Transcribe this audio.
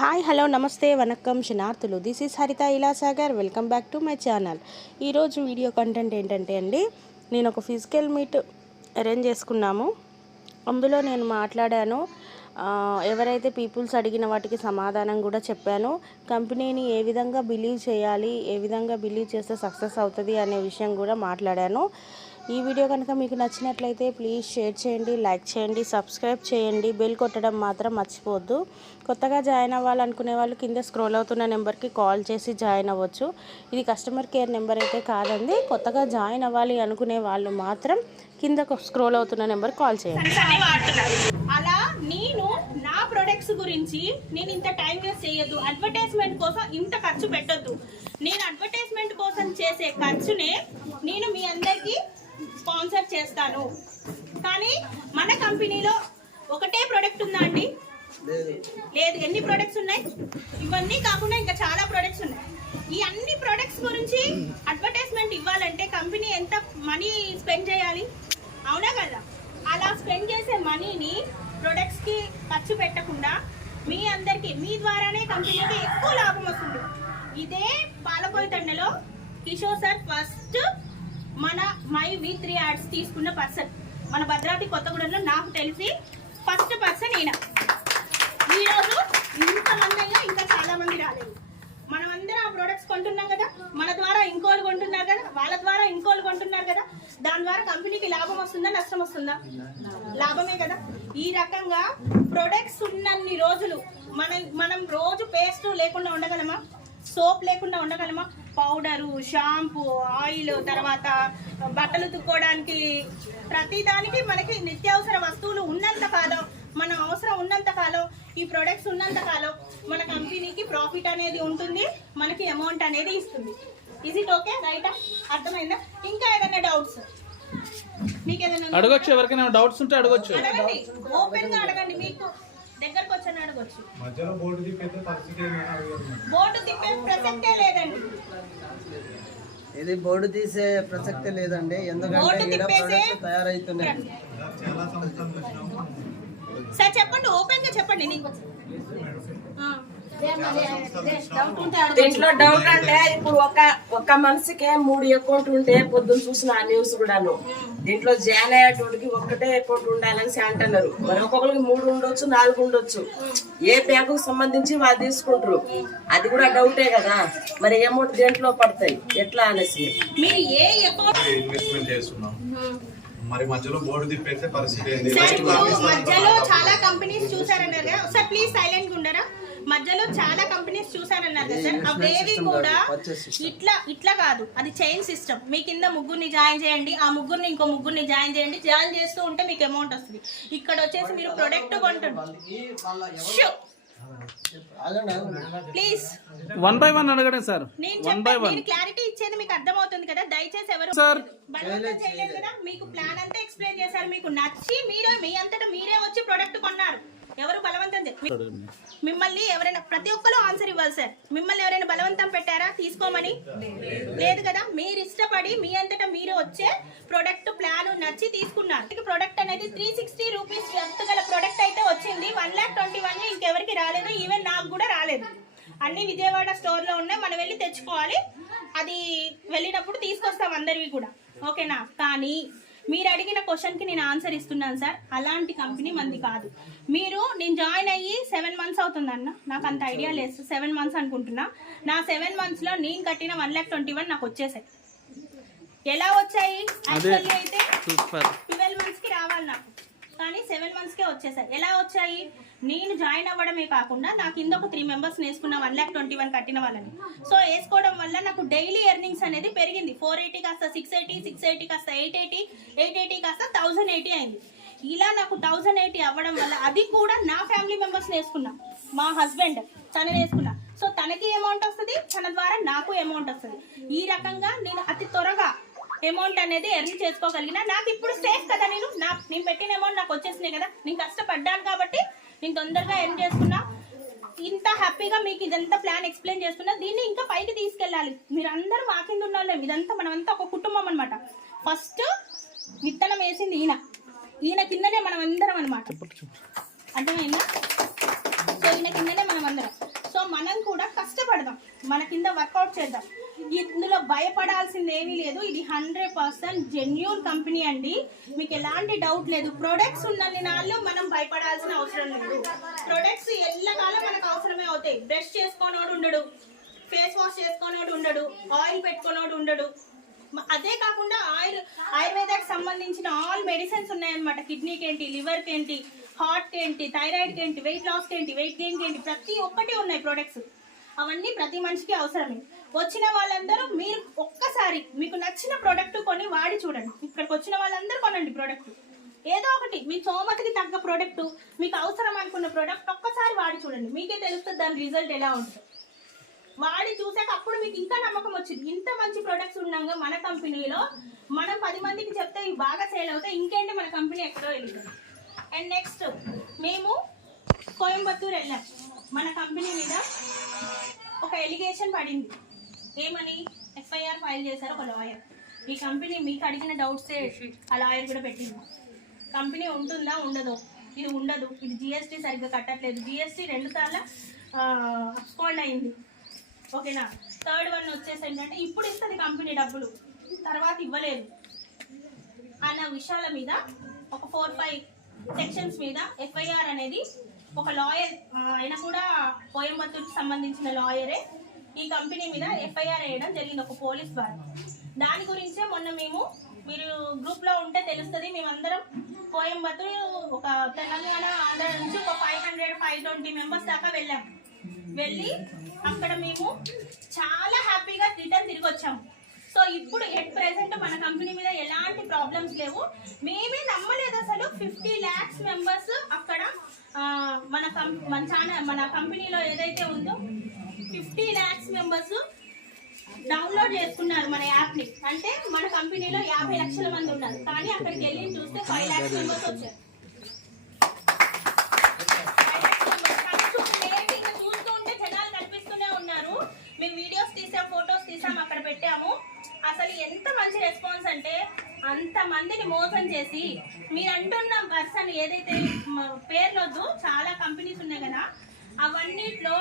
Hi hello నమస్తే vanakkam శనార్థులు. This is Haritha Ilasagar. Welcome back to my channel. ఈరోజు video content ఏంటంటే అండి, నేను ఒక ఫిజికల్ మీట్ అరేంజ్ చేసుకున్నాము. అందులో నేను మాట్లాడాను. ఎవరైతే పీపుల్స్ అడిగిన వాటికి సమాధానం కూడా చెప్పాను. కంపెనీని ఏ విధంగా బిలీవ్ చేయాలి, ఏ విధంగా బిలీవ్ చేస్తే సక్సెస్ అవుతుంది అనే విషయం కూడా మాట్లాడాను. ఈ వీడియో కనుక మీకు నచ్చినట్లయితే ప్లీజ్ షేర్ చేయండి, లైక్ చేయండి, సబ్స్క్రైబ్ చేయండి, బెల్ కొట్టడం మాత్రం మర్చిపోవద్దు. కొత్తగా జాయిన్ అవ్వాలనుకునే వాళ్ళు కింద స్క్రోల్ అవుతున్న నెంబర్కి కాల్ చేసి జాయిన్ అవ్వచ్చు. ఇది కస్టమర్ కేర్ నెంబర్ అయితే కాదండి. కొత్తగా జాయిన్ అవ్వాలి అనుకునే వాళ్ళు మాత్రం కింద స్క్రోల్ అవుతున్న నెంబర్ కాల్ చేయండి. అలా నేను నా ప్రొడక్ట్స్ గురించి నేను ఇంత టైం వేస్ట్ చేయొద్దు, అడ్వర్టైజ్మెంట్ కోసం ఇంత ఖర్చు పెట్టొద్దు. నేను అడ్వర్టైజ్మెంట్ కోసం చేసే ఖర్చునే నేను మీ అందరికీ స్పాన్సర్ చేస్తాను. కానీ మన కంపెనీలో ఒకటే ప్రొడక్ట్ ఉందా అండి? లేదు. ఎన్ని ప్రొడక్ట్స్ ఉన్నాయి? ఇవన్నీ కాకుండా ఇంకా చాలా ప్రొడక్ట్స్ ఉన్నాయి. ఈ అన్ని ప్రొడక్ట్స్ గురించి అడ్వర్టైజ్మెంట్ ఇవ్వాలంటే కంపెనీ ఎంత మనీ స్పెండ్ చేయాలి, అవునా కదా? అలా స్పెండ్ చేసే మనీని ప్రొడక్ట్స్కి ఖర్చు పెట్టకుండా మీ అందరికీ మీ ద్వారానే కంపెనీకి ఎక్కువ లాభం వస్తుంది. ఇదే పాలపోయితండలో కిషోర్ సార్ ఫస్ట్ మన మై V3 యాడ్స్ తీసుకున్న పర్సన్. మన భద్రాద్రి కొత్తగూడెంలో నాకు తెలిసి ఫస్ట్ పర్సన్ ఈయన. ఈరోజు ఇంతమంది అయినా ఇంకా చాలా మంది రాలేదు. మనమందరం ఆ ప్రొడక్ట్స్ కొంటున్నాం కదా, మన ద్వారా ఇంకోళ్ళు కొంటున్నారు కదా, వాళ్ళ ద్వారా ఇంకోళ్ళు కొంటున్నారు కదా. దాని ద్వారా కంపెనీకి లాభం వస్తుందా, నష్టం వస్తుందా? లాభమే కదా. ఈ రకంగా ప్రొడక్ట్స్ ఉన్నన్ని రోజులు మనం రోజు పేస్ట్ లేకుండా ఉండగలమా? సోప్ లేకుండా ఉండగలమా? పౌడరు, షాంపూ, ఆయిల్, తర్వాత బట్టలు తుక్కోవడానికి ప్రతిదానికి మనకి నిత్యావసర వస్తువులు ఉన్నంత కాలం, మన అవసరం ఉన్నంత కాలం, ఈ ప్రొడక్ట్స్ ఉన్నంత కాలం మన కంపెనీకి ప్రాఫిట్ అనేది ఉంటుంది, మనకి అమౌంట్ అనేది ఇస్తుంది. Is it okay? రైటా? అర్థమైందా? ఇంకా ఏదైనా డౌట్స్ మీకు ఏదైనా అడగొచ్చు? ఎవరికైనా డౌట్స్ ఉంటే అడగొచ్చు, అడగండి. ఓపెన్ గా అడగండి. మీకు దగ్గరకు వచ్చాను అడగొచ్చు. బోర్డు తిప్పే ప్రసక్తే లేదండి. ఇది బోర్డు తీసే ప్రసక్తే లేదండి, ఎందుకంటే తయారైతున్నాయి. సార్ చెప్పండి, ఓపెన్ గా చెప్పండి. నీకు దీంట్లో డౌట్ అంటే ఇప్పుడు ఒక మనిషికే 3 అకౌంట్ ఉంటే పొద్దున్న చూసిన ఆ న్యూస్ కూడాను, దీంట్లో జాయిన్ అయ్యేటోడికి ఒక్కటే అకౌంట్ ఉండాలని అంటున్నారు. మరి ఒక్కొక్కరికి 3 ఉండొచ్చు, 4 ఉండొచ్చు. ఏ బ్యాంకు సంబంధించి వాళ్ళు తీసుకుంటారు, అది కూడా డౌటే కదా. మరి అమౌంట్ దేంట్లో పడతాయి ఎట్లా అనేసి మీరు ఏ అకౌంట్ ఇన్వెస్ట్మెంట్ చేస్తున్నాం. మరి మధ్యలో బోర్డు తిప్పేస్తే పరిస్థితి ఏంది? మధ్యలో చాలా కంపెనీస్ చూసారన్నారు కదా సార్, ప్లీజ్ సైలెంట్ గా ఉండరా? మధ్యలో చాలా కంపెనీస్ చూసారన్నారు కదా సార్, అవేవి కూడా ఇట్లా కాదు. అది చైన్ సిస్టమ్. మీ కింద ముగ్గురిని జాయిన్ చేయండి, ఆ ముగ్గురిని ఇంకో ముగ్గురిని జాయిన్ చేయండి. జాయిన్ చేస్తూ ఉంటే మీకు అమౌంట్ వస్తుంది. ఇక్కడ వచ్చేసి మీరు ప్రొడక్ట్ కొంటారు. ప్లీజ్ వన్ బై వన్ అడగండి సార్. నేను క్లారిటీ ఇచ్చేది మీకు అర్థమవుతుంది కదా. దయచేసి ఎవరు బలవంతం చేయలేదు కదా. మీకు ప్లాన్ అంతా ఎక్స్ప్లెయిన్ చేశారు. మీకు నచ్చి మీ అంతటా మీరే వచ్చి ప్రొడక్ట్ కొన్నారు. ఎవరు బలవంతం మిమ్మల్ని ఎవరైనా ప్రతి ఒక్కరు ఆన్సర్ ఇవ్వాలి సార్. మిమ్మల్ని ఎవరైనా బలవంతం పెట్టారా తీసుకోమని? లేదు కదా. మీరు ఇష్టపడి మీ అంతటా మీరు వచ్చే ప్రొడక్ట్ ప్లాన్ నచ్చి తీసుకున్నారు. ప్రొడక్ట్ అనేది 360 రూపీస్ వర్త్ గల ప్రొడక్ట్ అయితే వచ్చింది. 1,21,000 ఇంకెవరికి రాలేదు, ఈవెన్ నాకు కూడా రాలేదు. అన్ని విజయవాడ స్టోర్ లో ఉన్నాయి, మనం వెళ్ళి తెచ్చుకోవాలి. అది వెళ్ళినప్పుడు తీసుకొస్తాం అందరివి కూడా, ఓకేనా? కానీ మీరు అడిగిన క్వశ్చన్కి నేను ఆన్సర్ ఇస్తున్నాను సార్. అలాంటి కంపెనీ మంది కాదు. నేను జాయిన్ అయ్యి 7 months అవుతుందన్న, నాకు అంత ఐడియా లేదు. 7 months అనుకుంటున్నా. నా 7 monthsలో నేను కట్టిన 1,21,000 నాకు వచ్చేసాయి. ఎలా వచ్చాయి? యాక్చువల్లీ అయితే 12 monthsకి రావాలి నాకు, కానీ 7 monthsకే వచ్చేసాయి. ఎలా వచ్చాయి? నేను జాయిన్ అవ్వడమే కాకుండా నా కింద ఒక 3 members వేసుకున్న 1,21,000 కట్టిన వాళ్ళని. సో వేసుకోవడం వల్ల నాకు డైలీ ఎర్నింగ్స్ అనేది పెరిగింది. 480 కాస్త 680, 680 కాస్త 880, 880 కాస్త 1080 అయింది. ఇలా నాకు 1080 అవ్వడం వల్ల, అది కూడా నా ఫ్యామిలీ మెంబర్స్ వేసుకున్నా, మా హస్బెండ్ తనని వేసుకున్నా. సో తనకి అమౌంట్ వస్తుంది, తన ద్వారా నాకు అమౌంట్ వస్తుంది. ఈ రకంగా నేను అతి త్వరగా అమౌంట్ అనేది ఎర్న్ చేసుకోగలిగిన. నాకు ఇప్పుడు సేఫ్ కదా. నేను పెట్టిన అమౌంట్ నాకు వచ్చేసినాయి కదా. నేను కష్టపడ్డాను కాబట్టి నేను తొందరగా ఎర్న్ చేసుకున్నా. ఇంత హ్యాపీగా మీకు ఇదంతా ప్లాన్ ఎక్స్ప్లెయిన్ చేస్తున్నా. దీన్ని ఇంకా పైకి తీసుకెళ్ళాలి. మీరు అందరూ మా కింద ఉండాలి. ఇదంతా మనమంతా ఒక కుటుంబం అనమాట. ఫస్ట్ విత్తనం వేసింది ఈయన కిందనే మనం అందరం అనమాట. అర్థమైందా? సో ఈయన కిందనే మనం అందరం. మన కింద వర్కౌట్ చేద్దాం. ఇందులో భయపడాల్సింది ఏమీ లేదు. ఇది 100% జెన్యూన్ కంపెనీ అండి. మీకు ఎలాంటి డౌట్ లేదు. ప్రొడక్ట్స్ ఉన్నన్ని నాళ్ళు మనం భయపడాల్సిన అవసరం లేదు. ప్రొడక్ట్స్ ఎల్లకాలం మనకు అవసరమే అవుతాయి. బ్రష్ చేసుకోనోడు ఉండడు, ఫేస్ వాష్ చేసుకోనోడు ఉండడు, ఆయిల్ పెట్టుకోనోడు ఉండడు. అదే కాకుండా ఆయుర్వేదానికి సంబంధించిన ఆల్ మెడిసిన్స్ ఉన్నాయన్నమాట. కిడ్నీకి ఏంటి, లివర్కి ఏంటి, హార్ట్కి ఏంటి, థైరాయిడ్కి ఏంటి, వెయిట్ లాస్కి ఏంటి, వెయిట్ గెయిన్కి ఏంటి, ప్రతి ఒక్కటి ఉన్నాయి ప్రొడక్ట్స్. అవన్నీ ప్రతి మనిషికి అవసరమే. వచ్చిన వాళ్ళందరూ మీరు ఒక్కసారి మీకు నచ్చిన ప్రోడక్ట్ కొని వాడి చూడండి. ఇక్కడికి వచ్చిన వాళ్ళందరూ కొనండి ప్రోడక్ట్. ఏదో ఒకటి మీ స్తోమతకి తగ్గ ప్రోడక్ట్, మీకు అవసరం అనుకున్న ప్రోడక్ట్ ఒక్కసారి వాడి చూడండి. మీకే తెలుస్తుంది దాని రిజల్ట్ ఎలా ఉంటుందో. వాడి చూసాక అప్పుడు మీకు ఇంకా నమ్మకం వచ్చింది. ఇంత మంచి ప్రొడక్ట్స్ ఉండగా మన కంపెనీలో మనం 10 మందికి చెప్తే ఇవి బాగా సేల్ అవుతాయి, ఇంకేంటి మన కంపెనీ ఎక్కడో వెళ్ళింది. అండ్ నెక్స్ట్ మేము కోయంబత్తూరు వెళ్ళాం. మన కంపెనీ మీద ఒక ఎలిగేషన్ పడింది. ఏమని? FIR ఫైల్ చేశారు ఒక లాయర్. ఈ కంపెనీ మీకు అడిగిన డౌట్సే ఆ లాయర్ కూడా పెట్టింది. కంపెనీ ఉంటుందా ఉండదో, ఇది ఉండదు, ఇది GST సరిగ్గా కట్టట్లేదు, GST 2 సార్లు అప్స్పాండ్ అయింది. ఓకేనా? థర్డ్ వన్ వచ్చేసి ఏంటంటే ఇప్పుడు ఇస్తుంది కంపెనీ డబ్బులు, తర్వాత ఇవ్వలేదు అన్న విషయాల మీద ఒక 4-5 సెక్షన్స్ మీద FIR అనేది ఒక లాయర్, ఆయన కూడా కోయంబత్తూరుకి సంబంధించిన లాయరే, ఈ కంపెనీ మీద FIR వేయడం జరిగింది ఒక పోలీస్ వారు. దాని గురించే మొన్న మీరు గ్రూప్లో ఉంటే తెలుస్తుంది, మేమందరం కోయంబత్తూరు ఒక తెలంగాణ ఆంధ్ర నుంచి ఒక 500-520 మెంబర్స్ దాకా వెళ్ళాము. వెళ్ళి అక్కడ మేము చాలా హ్యాపీగా రిటర్న్ తిరిగి వచ్చాము. సో ఇప్పుడు ఎట్ ప్రెసెంట్ మన కంపెనీ మీద ఎలాంటి ప్రాబ్లమ్స్ లేవు. మేమే నమ్మలేదు అసలు 50 lakhs మెంబర్స్ అక్కడ మన కంపెనీలో ఏదైతే ఉందో 50 lakhs మెంబర్స్ డౌన్లోడ్ చేసుకున్నారు మన యాప్ని. అంటే మన కంపెనీలో 50 లక్షల మంది ఉన్నారు, కానీ అక్కడికి వెళ్ళి చూస్తే 5 lakhs మెంబర్స్ వచ్చారు. మేము వీడియోస్ తీసాం, ఫొటోస్ తీసాం, అక్కడ పెట్టాము. అసలు ఎంత మంచి రెస్పాన్స్ అంటే అంత మందిని మోసం చేసి మీరు అంటున్న పర్సన్ ఏదైతే పేర్లొద్దు, చాలా కంపెనీస్ ఉన్నాయి కదా, అవన్నిట్లో